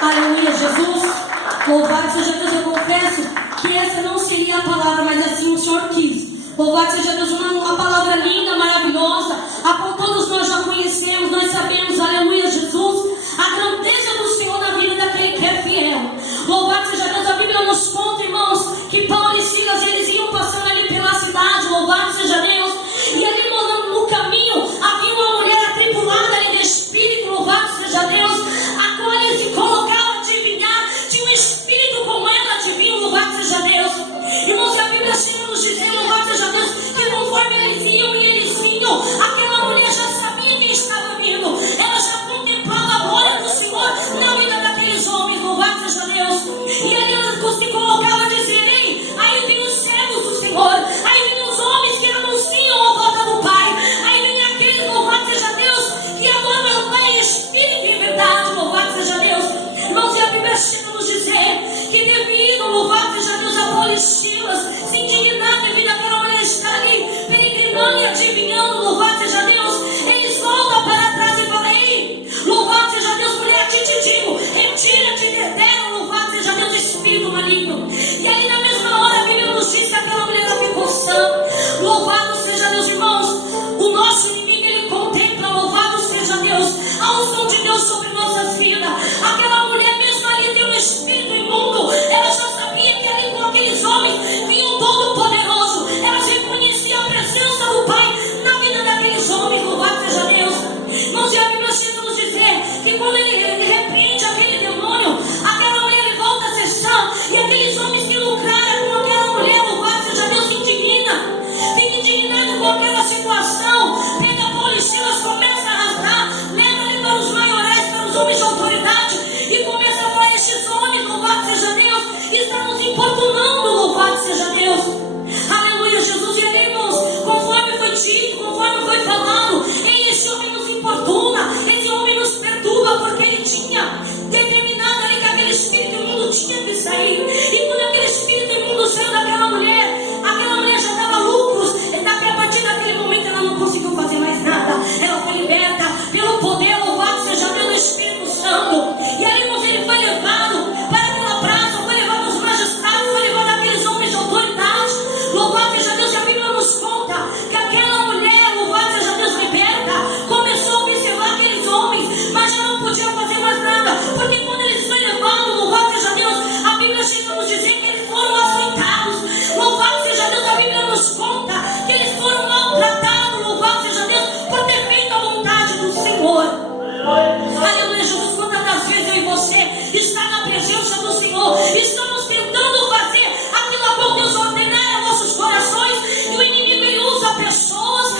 Aleluia, Jesus. Louvado seja Deus. Eu confesso que essa não seria a palavra, mas assim o Senhor quis. Louvado seja Deus, uma palavra linda, maravilhosa, a qual todos nós já conhecemos, nós sabemos, aleluia, Jesus, a grandeza do Senhor na vida daquele que é fiel. Louvado seja Deus, a Bíblia nos conta, irmãos, que Paulo e Silas, eles iam passando ali pela cidade, louvado seja Deus, e ali no caminho havia uma mulher atribulada ali de espírito, louvado seja Deus, a qual eles se colocavam a adivinhar, tinha um espírito como ela adivinha, louvado seja Deus. Irmãos, a Bíblia chega nos dizendo, louvado seja Deus, que conforme eles iam e eles vinham, aquela mulher já sabia quem estava vindo, ela já contemplava a glória do Senhor na vida daqueles homens, louvado seja Deus. E ali elas se colocavam a dizer: ei, aí vem os servos do Senhor, aí vem os homens que anunciam a volta do Pai, aí vem aqueles, louvado seja Deus, que adoram o Pai em espírito e em verdade, louvado seja Deus. Irmãos, e a Bíblia chega a nos dizer que devido, louvado seja Deus, a Paulo e Silas se indignar devido àquela mulher estar ali peregrinando e adivinhando, louvado seja Deus, eles voltam para trás e falam: ei, louvado seja Deus, mulher, te digo, retira-te dela, louvado seja Deus, espírito maligno. E ali na mesma hora a Bíblia nos diz que aquela mulher ela ficou sã, louvado seja Deus. Irmãos, o nosso inimigo ele contempla, louvado seja Deus, a unção de Deus sobre nossas vidas. Aquela mulher mesmo ali tem um espírito imundo, ela já sabia que ali com aqueles homens vinha o Todo-Poderoso, ela reconhecia a presença do Pai na vida daqueles homens, louvado seja Deus. Irmãos, e a Bíblia chega a nos dizer que quando ele repreende aquele demônio, aquela mulher ele volta a ser sã, e aqueles homens que lucraram com aquela mulher, louvado seja Deus, se indigna, fica indignado com aquela situação, pega Paulo e Silas, começa a arrastar, leva ali para os maiorais, para os homens de autoridade, e começa a falar: estes homens, louvado seja Deus, estão nos importunando, louvado seja Deus. Aleluia, Jesus. E aí, irmãos, conforme foi dito, conforme foi falado, esse homem nos importuna, esse homem nos perturba, porque ele tinha determinado ali que aquele espírito imundo tinha que sair. E quando aquele espírito imundo saiu daquela mulher já dava lucros, a partir daquele momento ela não conseguiu fazer mais nada, ela foi liberta pelo poder, louvado seja Deus, do Espírito Santo. E ali, irmãos, ele foi levado para aquela praça, foi levado aos magistrados, foi levado aqueles homens de autoridade, louvado seja Deus. E a Bíblia nos conta que aquela mulher, louvado seja Deus, liberta, começou a observar aqueles homens, mas já não podia fazer mais nada, porque quando eles foram levados, louvado seja Deus, a Bíblia chega a nos dizer que eles foram açoitados, louvado seja Deus. A Bíblia nos conta que eles foram maltratados, louvado seja Deus, por ter feito a vontade do Senhor. Aleluia, Jesus. Quantas das vezes eu e você está na presença do Senhor, estamos tentando fazer aquilo a qual Deus ordenar a nossos corações, e o inimigo ele usa pessoas,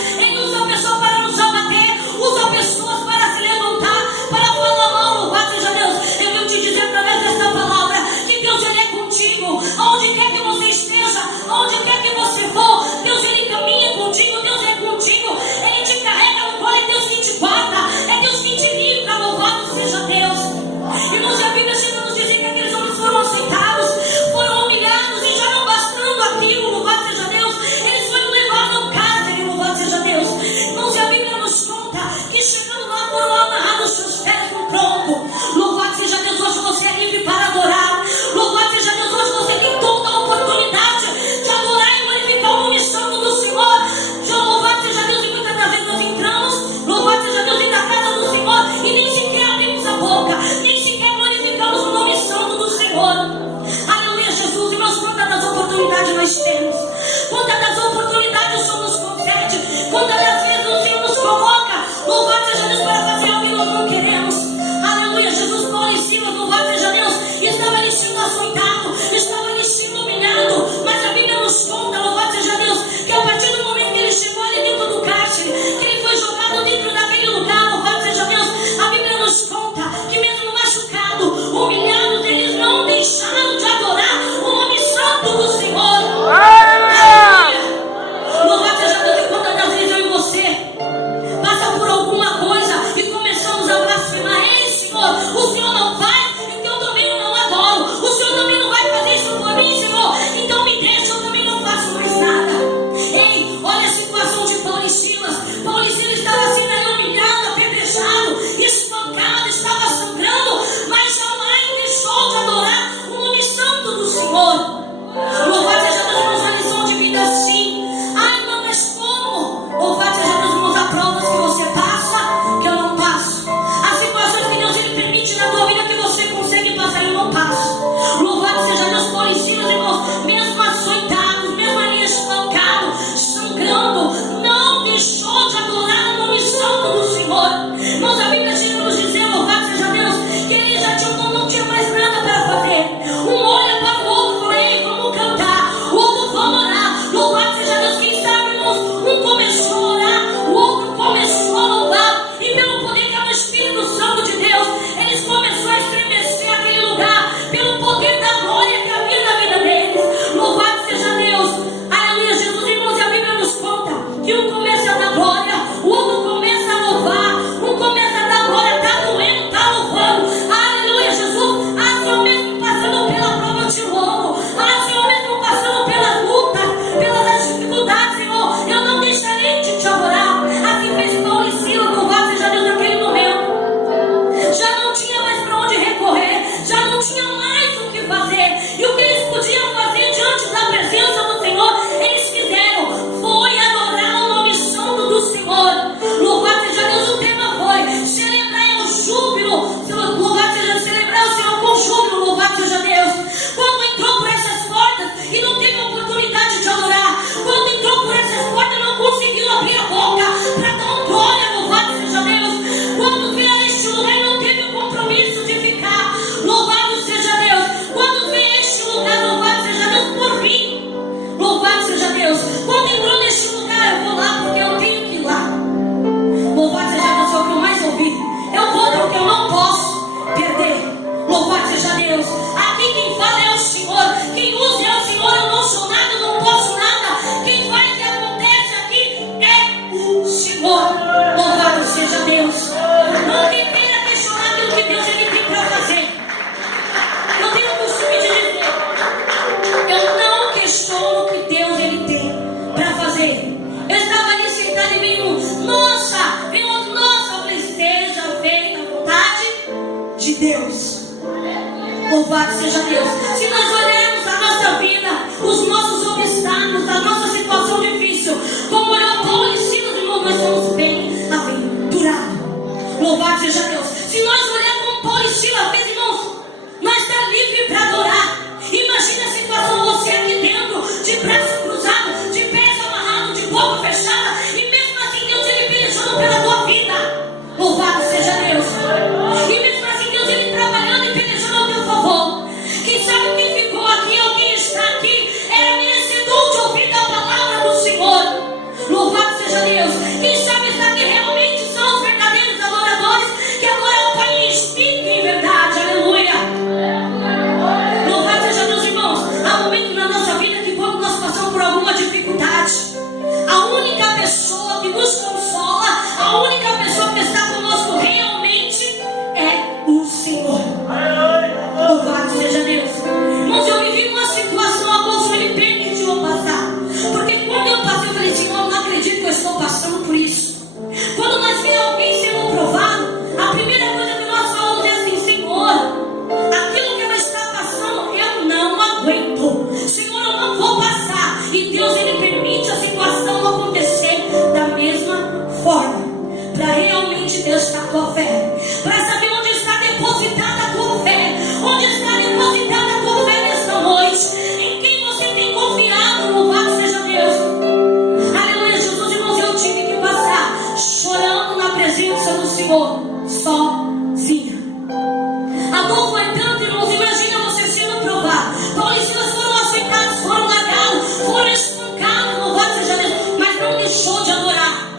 para nos abater, usa pessoas para se levantar, para falar mal, louvado seja Deus. Eu venho te dizer através desta palavra que Deus ele é contigo, aonde quer que você esteja, aonde quer que você for, Deus ele caminha contigo, Deus é contigo, ele te carrega no colo, é Deus que te guarda, é Deus que te livra, louvado seja Deus. Irmãos, e a Bíblia chega a nos dizer que aqueles homens foram aceitados, Deus. Louvado seja Deus. Se nós olharmos a nossa vida, os nossos obstáculos, a nossa situação difícil, como olhou Paulo e Silas, irmão, nós somos bem-aventurados. Louvado seja Deus. Se nós olharmos como Paulo e Silas fez, irmãos, nós estamos livres para adorar. Imagina a situação, você aqui dentro, de braços cruzados, de pés amarrados, de boca fechada, e mesmo assim Deus ele pelejando pela tua vida. Louvado seja Deus. E mesmo assim Deus ele trabalhando e pelejando ao teu favor. Quem sabe quem ficou aqui ou quem está aqui era merecedor de ouvir a palavra do Senhor. Louvado seja Deus. Quem sabe está aqui realmente são os verdadeiros adoradores que adoram o Pai em espírito e em verdade. Aleluia. Louvado seja Deus, irmãos. Há momentos na nossa vida que quando nós passamos por alguma dificuldade, a única pessoa que nos consola, a única pessoa que está conosco realmente é o Senhor. Louvado seja Deus. Irmãos, eu vivi uma situação a qual o Senhor me permitiu passar. Porque quando eu passei, eu falei, Senhor, eu não acredito que eu estou passando por isso. Quando nós vemos alguém sendo provado, a primeira coisa que nós falamos é assim, Senhor, aquilo que ela está passando, eu não aguento. Senhor, eu não vou passar. E Deus, ele permite a situação acontecer da mesma forma. Para realmente testar a tua fé. Para saber onde está depositada a tua fé. Onde está depositada a tua fé nesta noite. Em quem você tem confiado. Louvado seja Deus. Aleluia, Jesus, irmãos, eu tive que passar chorando na presença do Senhor. Sozinha. A dor foi tanto, irmãos. Imagina você sendo provado. Paulo e Silas foram aceitados, foram largados, foram espancados. Louvado seja Deus. Mas não deixou de adorar.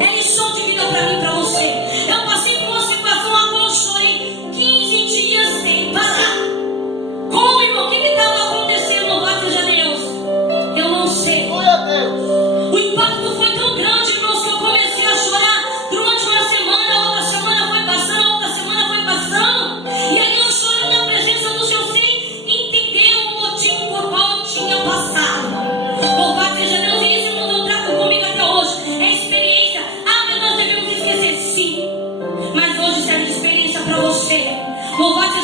É lição de vida para mim e para você. Eu passei por uma situação a qual eu chorei 15 dias sem parar. Como, irmão? O que estava acontecendo? Louvado seja Deus. Eu não sei. O impacto foi tão grande, irmãos, que eu comecei a chorar durante uma semana. Outra semana foi passando, outra semana foi passando. E aí eu chorando na presença do Senhor sem entender o motivo por qual eu tinha passado. Louvado seja Deus. E isso, irmãos, eu trago comigo até hoje. É experiência. Mas nós devemos esquecer, sim. Mas hoje serve de experiência para você. Louvado seja